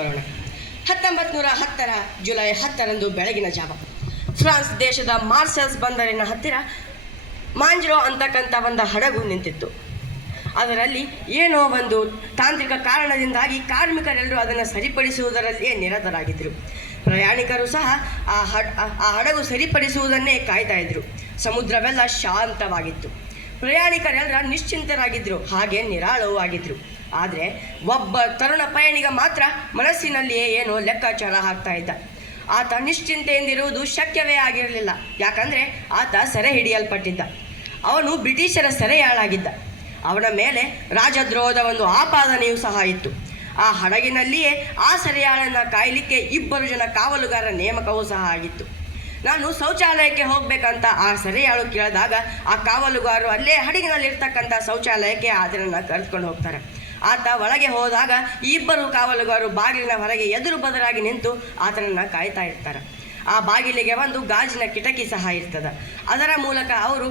ತಿಳಿದುಕೊಳ್ಳೋಣ. 1910 ಜುಲೈ 10ರಂದು ಬೆಳಗಿನ ಜಾವ ಫ್ರಾನ್ಸ್ ದೇಶದ ಮಾರ್ಸೆಲ್ಸ್ ಬಂದರಿನ ಹತ್ತಿರ ಮಾಂಜ್ರೋ ಅಂತಕ್ಕಂಥ ಒಂದು ಹಡಗು ನಿಂತಿತ್ತು. ಅದರಲ್ಲಿ ಏನೋ ಒಂದು ತಾಂತ್ರಿಕ ಕಾರಣದಿಂದಾಗಿ ಕಾರ್ಮಿಕರೆಲ್ಲರೂ ಅದನ್ನು ಸರಿಪಡಿಸುವುದರಲ್ಲಿಯೇ ನಿರತರಾಗಿದ್ದರು. ಪ್ರಯಾಣಿಕರು ಸಹ ಆ ಹಡಗು ಸರಿಪಡಿಸುವುದನ್ನೇ ಕಾಯ್ತಾ ಇದ್ದರು. ಸಮುದ್ರವೆಲ್ಲ ಶಾಂತವಾಗಿತ್ತು. ಪ್ರಯಾಣಿಕರೆಲ್ಲರ ನಿಶ್ಚಿಂತರಾಗಿದ್ದರು, ಹಾಗೆ ನಿರಾಳವೂ ಆಗಿದ್ದರು. ಆದರೆ ಒಬ್ಬ ತರುಣ ಪಯಣಿಗ ಮಾತ್ರ ಮನಸ್ಸಿನಲ್ಲಿಯೇ ಏನೋ ಲೆಕ್ಕಾಚಾರ ಹಾಕ್ತಾ ಇದ್ದ. ಆತ ನಿಶ್ಚಿಂತೆಯಿಂದಿರುವುದು ಶಕ್ಯವೇ ಆಗಿರಲಿಲ್ಲ. ಯಾಕಂದರೆ ಆತ ಸೆರೆ ಹಿಡಿಯಲ್ಪಟ್ಟಿದ್ದ. ಅವನು ಬ್ರಿಟಿಷರ ಸೆರೆಯಾಳಾಗಿದ್ದ. ಅವನ ಮೇಲೆ ರಾಜದ್ರೋಹದ ಒಂದು ಆಪಾದನೆಯೂ ಸಹ ಇತ್ತು. ಆ ಹಡಗಿನಲ್ಲಿಯೇ ಆ ಸೆರೆಯಾಳನ್ನು ಕಾಯಲಿಕ್ಕೆ 2 ಜನ ಕಾವಲುಗಾರರ ನೇಮಕವೂ ಸಹ ಆಗಿತ್ತು. ನಾನು ಶೌಚಾಲಯಕ್ಕೆ ಹೋಗಬೇಕಂತ ಆ ಸೆರೆಯಾಳು ಕೇಳಿದಾಗ ಆ ಕಾವಲುಗಾರರು ಅಲ್ಲೇ ಹಡಗಿನಲ್ಲಿರ್ತಕ್ಕಂಥ ಶೌಚಾಲಯಕ್ಕೆ ಅದನ್ನು ಕರೆದುಕೊಂಡು ಹೋಗ್ತಾರೆ. ಆತ ಒಳಗೆ ಹೋದಾಗ 2 ಕಾವಲುಗಾರರು ಬಾಗಿಲಿನ ಹೊರಗೆ ಎದುರು ಬದಲಾಗಿ ನಿಂತು ಆತನನ್ನು ಕಾಯ್ತಾ ಇರ್ತಾರೆ. ಆ ಬಾಗಿಲಿಗೆ ಒಂದು ಗಾಜಿನ ಕಿಟಕಿ ಸಹ ಇರ್ತದೆ. ಅದರ ಮೂಲಕ ಅವರು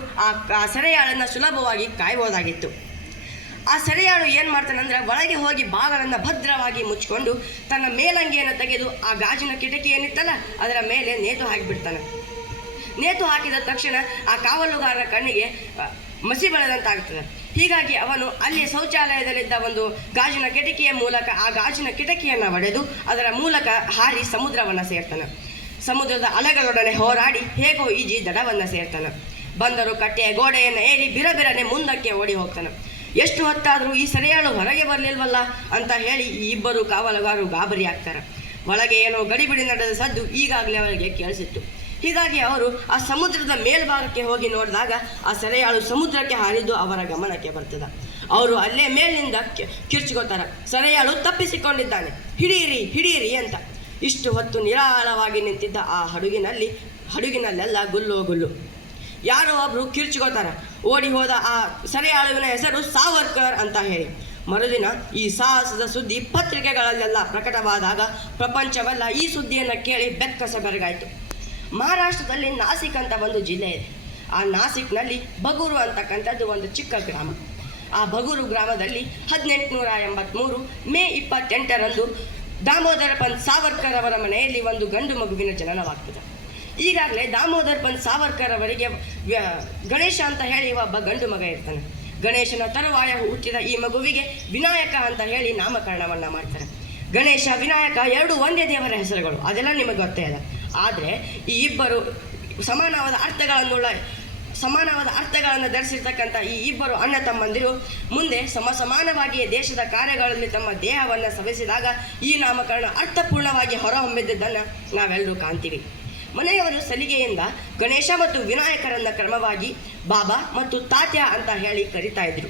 ಆ ಸೆರೆಯಾಳನ್ನು ಸುಲಭವಾಗಿ ಕಾಯ್ಬೋದಾಗಿತ್ತು. ಆ ಸೆರೆಯಾಳು ಏನು ಮಾಡ್ತಾನಂದ್ರೆ, ಒಳಗೆ ಹೋಗಿ ಬಾಗಿಲನ್ನು ಭದ್ರವಾಗಿ ಮುಚ್ಚಿಕೊಂಡು ತನ್ನ ಮೇಲಂಗಿಯನ್ನು ತೆಗೆದು ಆ ಗಾಜಿನ ಕಿಟಕಿ ಏನಿತ್ತಲ್ಲ ಅದರ ಮೇಲೆ ನೇತು ಹಾಕಿಬಿಡ್ತಾನೆ. ನೇತು ಹಾಕಿದ ತಕ್ಷಣ ಆ ಕಾವಲುಗಾರರ ಕಣ್ಣಿಗೆ ಮಸಿ ಬೆಳೆದಂತಾಗ್ತದೆ. ಹೀಗಾಗಿ ಅವನು ಅಲ್ಲಿ ಶೌಚಾಲಯದಲ್ಲಿದ್ದ ಒಂದು ಗಾಜಿನ ಕಿಟಕಿಯ ಮೂಲಕ ಆ ಗಾಜಿನ ಕಿಟಕಿಯನ್ನು ಒಡೆದು ಅದರ ಮೂಲಕ ಹಾರಿ ಸಮುದ್ರವನ್ನು ಸೇರ್ತಾನೆ. ಸಮುದ್ರದ ಅಲೆಗಳೊಡನೆ ಹೋರಾಡಿ ಹೇಗೋ ಈಜಿ ದಡವನ್ನು ಸೇರ್ತಾನೆ. ಬಂದರು ಕಟ್ಟೆಯ ಗೋಡೆಯನ್ನು ಏರಿ ಬಿರಬಿರನೆ ಮುಂದಕ್ಕೆ ಓಡಿ ಹೋಗ್ತಾನೆ. ಎಷ್ಟು ಹೊತ್ತಾದರೂ ಈ ಸೆರೆಯಾಳು ಹೊರಗೆ ಬರಲಿಲ್ವಲ್ಲ ಅಂತ ಹೇಳಿ ಈ 2 ಕಾವಲುಗಾರರು ಗಾಬರಿ ಆಗ್ತಾರೆ. ಒಳಗೆ ಏನೋ ಗಡಿಬಿಡಿ ನಡೆದ ಸದ್ದು ಈಗಾಗಲೇ ಅವರಿಗೆ ಕೇಳಿಸಿತ್ತು. ಹೀಗಾಗಿ ಅವರು ಆ ಸಮುದ್ರದ ಮೇಲ್ಭಾಗಕ್ಕೆ ಹೋಗಿ ನೋಡಿದಾಗ ಆ ಸೆರೆಯಾಳು ಸಮುದ್ರಕ್ಕೆ ಹಾರಿದ್ದು ಅವರ ಗಮನಕ್ಕೆ ಬರ್ತದೆ. ಅವರು ಅಲ್ಲೇ ಮೇಲಿನಿಂದ ಕಿರ್ಚ್ಕೋತಾರೆ, ಸೆರೆಯಾಳು ತಪ್ಪಿಸಿಕೊಂಡಿದ್ದಾನೆ, ಹಿಡೀರಿ ಹಿಡೀರಿ ಅಂತ. ಇಷ್ಟು ಹೊತ್ತು ನಿರಾಳವಾಗಿ ನಿಂತಿದ್ದ ಆ ಹಡಗಿನಲ್ಲೆಲ್ಲ ಗುಲ್ಲು. ಯಾರೋ ಒಬ್ಬರು ಕಿರ್ಚ್ಕೋತಾರೆ. ಓಡಿ ಹೋದ ಆ ಸೆರೆಯಾಳುವಿನ ಹೆಸರು ಸಾವರ್ಕರ್ ಅಂತ ಹೇಳಿ. ಮರುದಿನ ಈ ಸಾಹಸದ ಸುದ್ದಿ ಪತ್ರಿಕೆಗಳಲ್ಲೆಲ್ಲ ಪ್ರಕಟವಾದಾಗ ಪ್ರಪಂಚವೆಲ್ಲ ಈ ಸುದ್ದಿಯನ್ನು ಕೇಳಿ ಬೆಕ್ಕಸ ಬೆರಗಾಯಿತು. ಮಹಾರಾಷ್ಟ್ರದಲ್ಲಿ ನಾಸಿಕ್ ಅಂತ ಒಂದು ಜಿಲ್ಲೆ ಇದೆ. ಆ ನಾಸಿಕ್ನಲ್ಲಿ ಬಗೂರು ಅಂತಕ್ಕಂಥದ್ದು ಒಂದು ಚಿಕ್ಕ ಗ್ರಾಮ. ಆ ಬಗೂರು ಗ್ರಾಮದಲ್ಲಿ 1883 ಮೇ 28ರಂದು ದಾಮೋದರ ಪಂತ್ ಸಾವರ್ಕರ್ ಅವರ ಮನೆಯಲ್ಲಿ ಒಂದು ಗಂಡು ಮಗುವಿನ ಜನನವಾಗ್ತದೆ. ಈಗಾಗಲೇ ದಾಮೋದರ್ ಪಂತ್ ಸಾವರ್ಕರ್ ಅವರಿಗೆ ಗಣೇಶ ಅಂತ ಹೇಳಿ ಒಬ್ಬ ಗಂಡು ಮಗ ಇರ್ತಾನೆ. ಗಣೇಶನ ತರುವಾಯ ಹುಟ್ಟಿದ ಈ ಮಗುವಿಗೆ ವಿನಾಯಕ ಅಂತ ಹೇಳಿ ನಾಮಕರಣವನ್ನು ಮಾಡ್ತಾರೆ. ಗಣೇಶ, ವಿನಾಯಕ 2 ಒಂದೇ ದೇವರ ಹೆಸರುಗಳು, ಅದೆಲ್ಲ ನಿಮಗೆ ಗೊತ್ತೇ ಇದೆ. ಆದರೆ ಈ 2 ಸಮಾನವಾದ ಅರ್ಥಗಳನ್ನು ಧರಿಸಿರ್ತಕ್ಕಂಥ ಈ 2 ಅಣ್ಣ ತಮ್ಮಂದಿರು ಮುಂದೆ ಸಮಾನವಾಗಿಯೇ ದೇಶದ ಕಾರ್ಯಗಳಲ್ಲಿ ತಮ್ಮ ದೇಹವನ್ನು ಸವೆಸಿದಾಗ ಈ ನಾಮಕರಣ ಅರ್ಥಪೂರ್ಣವಾಗಿ ಹೊರಹೊಮ್ಮಿದ್ದನ್ನು ನಾವೆಲ್ಲರೂ ಕಾಣ್ತೀವಿ. ಮನೆಯವರು ಸಲಿಗೆಯಿಂದ ಗಣೇಶ ಮತ್ತು ವಿನಾಯಕರನ್ನು ಕ್ರಮವಾಗಿ ಬಾಬಾ ಮತ್ತು ತಾತ್ಯ ಅಂತ ಹೇಳಿ ಕರಿತಾ ಇದ್ರು.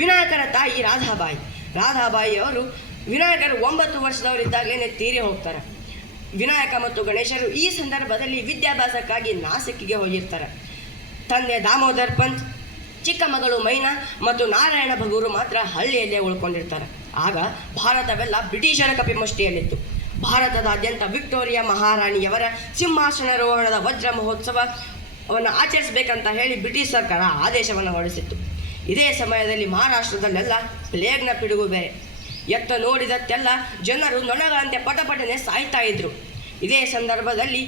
ವಿನಾಯಕರ ತಾಯಿ ರಾಧಾಬಾಯಿ ಅವರು ವಿನಾಯಕರು 9 ವರ್ಷದವರಿದ್ದಾಗಲೇ ತೀರಿ ಹೋಗ್ತಾರೆ. ವಿನಾಯಕ ಮತ್ತು ಗಣೇಶರು ಈ ಸಂದರ್ಭದಲ್ಲಿ ವಿದ್ಯಾಭ್ಯಾಸಕ್ಕಾಗಿ ನಾಸಿಕ್ಕಿಗೆ ಹೋಗಿರ್ತಾರೆ. ತಂದೆ ದಾಮೋದರ್ ಪಂತ್, ಚಿಕ್ಕ ಮಗಳು ಮೈನಾ ಮತ್ತು ನಾರಾಯಣ ಬಗೂರು ಮಾತ್ರ ಹಳ್ಳಿಯಲ್ಲೇ ಉಳ್ಕೊಂಡಿರ್ತಾರೆ. ಆಗ ಭಾರತವೆಲ್ಲ ಬ್ರಿಟಿಷರ ಕಪಿಮುಷ್ಟಿಯಲ್ಲಿತ್ತು. ಭಾರತದಾದ್ಯಂತ ವಿಕ್ಟೋರಿಯಾ ಮಹಾರಾಣಿಯವರ ಸಿಂಹಾಸನಾರೋಹಣದ ವಜ್ರ ಮಹೋತ್ಸವವನ್ನು ಆಚರಿಸಬೇಕಂತ ಹೇಳಿ ಬ್ರಿಟಿಷ್ ಸರ್ಕಾರ ಆದೇಶವನ್ನು ಹೊರಡಿಸಿತ್ತು. ಇದೇ ಸಮಯದಲ್ಲಿ ಮಹಾರಾಷ್ಟ್ರದಲ್ಲೆಲ್ಲ ಪ್ಲೇಗ್ನ ಪಿಡುಗು ಬೇರೆ. ಎತ್ತ ನೋಡಿದತ್ತೆಲ್ಲ ಜನರು ನೊಣಗಳಂತೆ ಪಟಪಟನೆ ಸಾಯ್ತಾ ಇದ್ರು. ಇದೇ ಸಂದರ್ಭದಲ್ಲಿ